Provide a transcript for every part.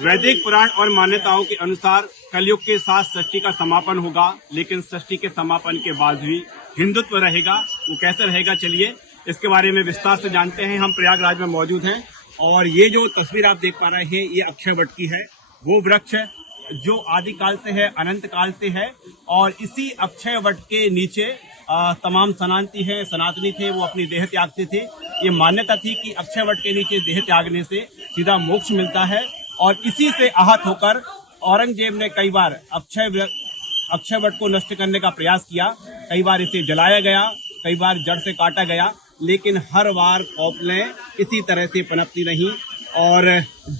वैदिक पुराण और मान्यताओं के अनुसार कलयुग के साथ सृष्टि का समापन होगा, लेकिन सृष्टि के समापन के बाद भी हिंदुत्व रहेगा। वो कैसे रहेगा, चलिए इसके बारे में विस्तार से जानते हैं। हम प्रयागराज में मौजूद हैं और ये जो तस्वीर आप देख पा रहे हैं ये अक्षय वट की है। वो वृक्ष जो आदिकाल से है, अनंत काल से है और इसी अक्षय वट के नीचे तमाम सनातनी थे, वो अपनी देह त्यागते थे। ये मान्यता थी कि अक्षय वट के नीचे देह त्यागने से सीधा मोक्ष मिलता है और इसी से आहत होकर औरंगजेब ने कई बार अक्षय वट को नष्ट करने का प्रयास किया। कई बार इसे जलाया गया, कई बार जड़ से काटा गया, लेकिन हर बार पॉपलें इसी तरह से पनपती रहीं और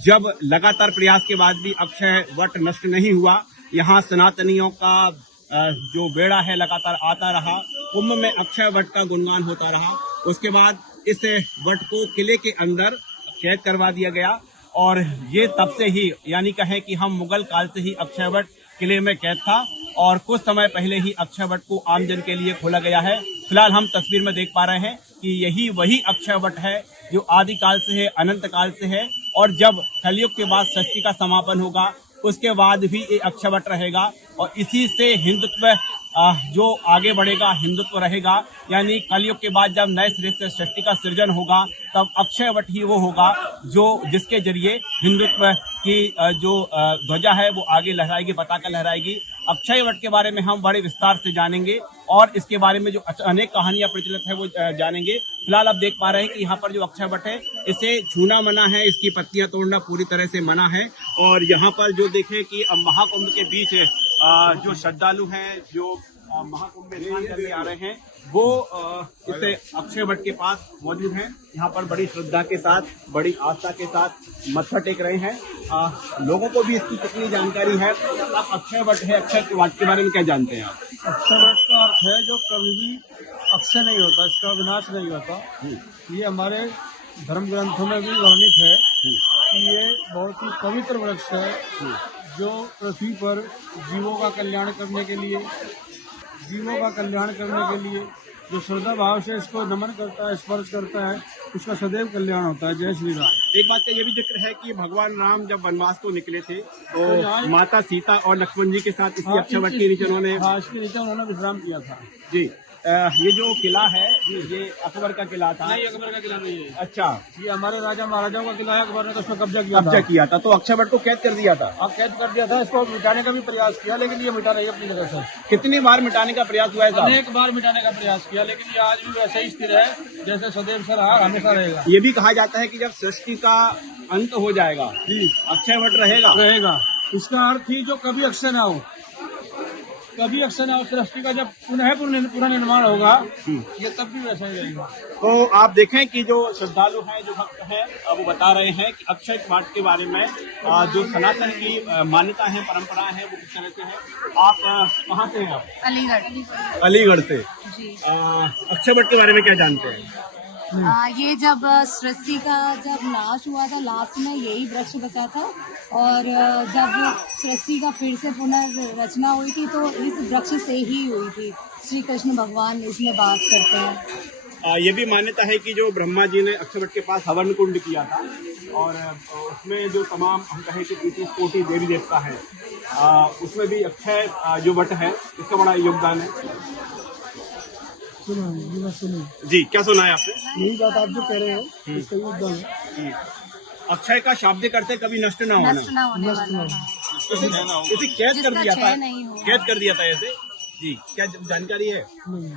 जब लगातार प्रयास के बाद भी अक्षय वट नष्ट नहीं हुआ, यहाँ सनातनियों का जो बेड़ा है लगातार आता रहा। कुंभ में अक्षय वट का गुणगान होता रहा। उसके बाद इस वट को किले के अंदर कैद करवा दिया गया और ये तब से ही, यानी कहें कि हम मुगल काल से ही अक्षय वट किले में कैद था और कुछ समय पहले ही अक्षय वट को आमजन के लिए खोला गया है। फिलहाल हम तस्वीर में देख पा रहे हैं कि यही वही अक्षय वट है जो आदिकाल से है, अनंत काल से है और जब कलयुग के बाद सृष्टि का समापन होगा उसके बाद भी ये अक्षय वट रहेगा और इसी से हिंदुत्व जो आगे बढ़ेगा, हिंदुत्व रहेगा। यानी कलयुग के बाद जब नए सिरे से सृष्टि का सृजन होगा तब अक्षय वट ही वो होगा जो जिसके जरिए हिंदुत्व की जो ध्वजा है वो आगे लहराएगी, पताका लहराएगी। अक्षय वट के बारे में हम बड़े विस्तार से जानेंगे और इसके बारे में जो अनेक कहानियां प्रचलित है वो जानेंगे। फिलहाल आप देख पा रहे हैं कि यहाँ पर जो अक्षय वट है इसे छूना मना है, इसकी पत्तियां तोड़ना पूरी तरह से मना है और यहाँ पर जो देखें कि महाकुंभ के बीच जो श्रद्धालु हैं, जो महाकुंभ में स्नान करने आ रहे हैं, वो इस अक्षय वट के पास मौजूद हैं। यहाँ पर बड़ी श्रद्धा के साथ, बड़ी आस्था के साथ मत्था टेक रहे हैं। लोगों को भी इसकी कितनी जानकारी है। आप अक्षय वट है, अक्षय वट के बारे में क्या जानते हैं आप? अक्षय वट का अर्थ है जो कभी भी अक्षय नहीं होता, इसका विनाश नहीं होता। ये हमारे धर्म ग्रंथों में भी वर्णित है कि ये बहुत ही पवित्र वृक्ष है जो पृथ्वी पर जीवों का कल्याण करने के लिए जो श्रद्धा भाव से इसको नमन करता है, स्पर्श करता है, उसका सदैव कल्याण होता है। जय श्री राम। एक बात का ये भी जिक्र है कि भगवान राम जब वनवास को निकले थे तो माता सीता और लक्ष्मण जी के साथ इसी अक्षय वट के नीचे इसके नीचे उन्होंने विश्राम किया था। जी, ये जो किला है ये अकबर का किला था? नहीं, अकबर का किला नहीं है। अच्छा, ये हमारे राजा महाराजाओं का किला है। अकबर ने तो उसमें कब्जा किया था। तो अक्षय वट को कैद कर दिया था? हाँ, कैद कर दिया था। इसको मिटाने का भी प्रयास किया लेकिन ये मिटा नहीं अपनी जगह से। कितनी बार मिटाने का प्रयास हुआ है? अनेक बार मिटाने का प्रयास किया लेकिन ये आज भी वैसे ही स्थिर है जैसे सदैव से रहा, हमेशा रहेगा। ये भी कहा जाता है कि जब सृष्टि का अंत हो जाएगा अक्षय वट रहेगा। इसका अर्थ ही जो कभी अक्षय ना हो, सृष्टि का जब पुनः निर्माण होगा ये तब भी वैसा ही रहेगा। तो आप देखें कि जो श्रद्धालु हैं, जो भक्त हैं, वो बता रहे हैं कि अक्षय वट के बारे में जो सनातन की मान्यता है, परंपरा है, वो किस तरह से है। आप कहाँ से हैं? आप अलीगढ़ से। अक्षय वट के बारे में क्या जानते हैं? ये जब सृष्टि का जब नाश हुआ था, लास्ट में यही वृक्ष बचा था और जब सृष्टि का फिर से पुनर्रचना हुई थी तो इस वृक्ष से ही हुई थी। श्री कृष्ण भगवान इसमें वास करते हैं। ये भी मान्यता है कि जो ब्रह्मा जी ने अक्षय वट के पास हवन कुंड किया था और उसमें जो तमाम हम कहें कि 33 कोटि देवी देवता है, उसमें भी अक्षय जो वट है इसका बड़ा योगदान है। जी, क्या सुना है आपने? यही बात आप जो कह रहे हो इसका योगदान है। अक्षय का शाब्दिक अर्थ है कभी नष्ट ना होना। इसे कैद कर दिया था ऐसे। जी, क्या जानकारी है?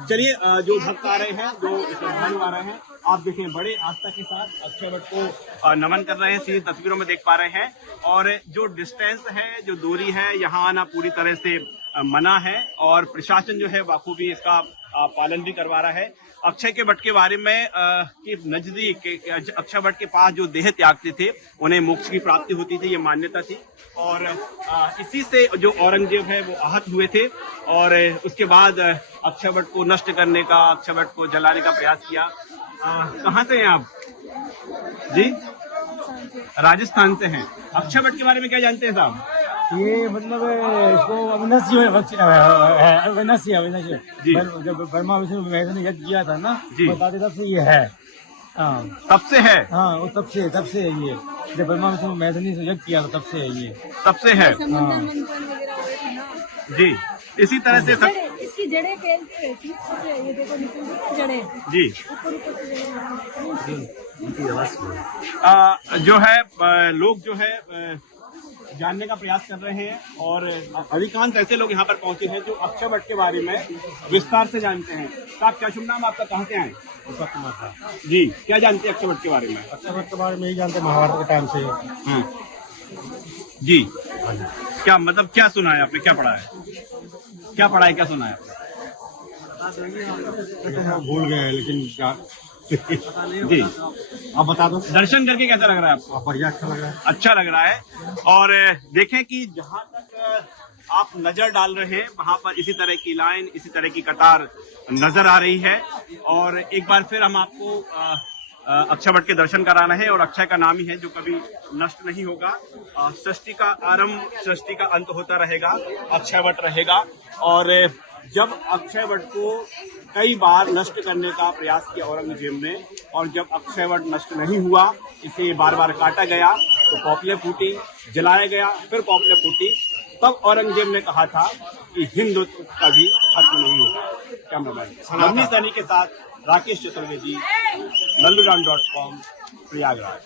चलिए, जो भक्त आ रहे हैं, जो श्रद्धालु आ रहे हैं, आप देखें बड़े आस्था के साथ अक्षय वट को नमन कर रहे हैं। सीधी तस्वीरों में देख पा रहे हैं और जो डिस्टेंस है, जो दूरी है, यहाँ आना पूरी तरह से मना है और प्रशासन जो है बखूबी इसका पालन भी करवा रहा है। अक्षय के वट के बारे में कि नजदीक अक्षय वट के पास जो देह त्यागते थे उन्हें मोक्ष की प्राप्ति होती थी, ये मान्यता थी और इसी से जो औरंगजेब है वो आहत हुए थे और उसके बाद अक्षय वट को नष्ट करने का, अक्षय वट को जलाने का प्रयास किया। कहाँ से हैं आप? जी, राजस्थान से हैं। अक्षय वट के बारे में क्या जानते हैं साहब? ये मतलब इसको अविनाशी है। जब ब्रह्मा विष्णु महेश ने यज्ञ किया था ना, बता देता तो ये है हाँ तब से है, हाँ, वो तब से है ये। जब ब्रह्मा विष्णु मैथिली से यज्ञ किया था तब से है ये। तब से है समुद्र मंथन वगैरह हुए थे ना। जी। इसी तरह से सब जड़ें, इसकी जड़ें फैलती रहती है, ये देखो निकल रही है जड़ें जी ऊपर ऊपर से जड़ें। जो है लोग जो है जानने का प्रयास कर रहे हैं और अधिकांश ऐसे लोग यहाँ पर पहुंचे हैं जो अक्षय वट के बारे में विस्तार से जानते हैं। साहब क्या शुभ नाम आपका, कहाँ से आए? जी, क्या जानते हैं अक्षय वट के बारे में? अक्षय वट के बारे में यही जानते हैं महाभारत के टाइम से। जी, क्या मतलब क्या सुना है आपने, क्या पढ़ा है, क्या पढ़ा है, क्या सुना है आपने? भूल गए हैं लेकिन जी आप बता दो। दर्शन करके कैसा लग रहा है आपको? बढ़िया, अच्छा लग रहा है। अच्छा लग रहा है। और देखें कि जहाँ तक आप नजर डाल रहे हैं वहां पर इसी तरह की लाइन, इसी तरह की कतार नजर आ रही है। और एक बार फिर हम आपको अक्षय वट के दर्शन करा रहे हैं और अक्षय का नाम ही है जो कभी नष्ट नहीं होगा। सृष्टि का आरंभ, सृष्टि का अंत होता रहेगा, अक्षय वट रहेगा। और जब अक्षय वट को कई बार नष्ट करने का प्रयास किया औरंगजेब ने, और जब अक्षय वट नष्ट नहीं हुआ, इसे बार बार काटा गया, तो पॉपुलर फूटी, जलाया गया, फिर पॉपुलर फूटी, तब औरंगजेब ने कहा था कि हिंदुत्व कभी खत्म नहीं होगा। कैमरामैन रजनी सैनी के साथ राकेश चतुर्वेदी, नल्लूराम.com, प्रयागराज।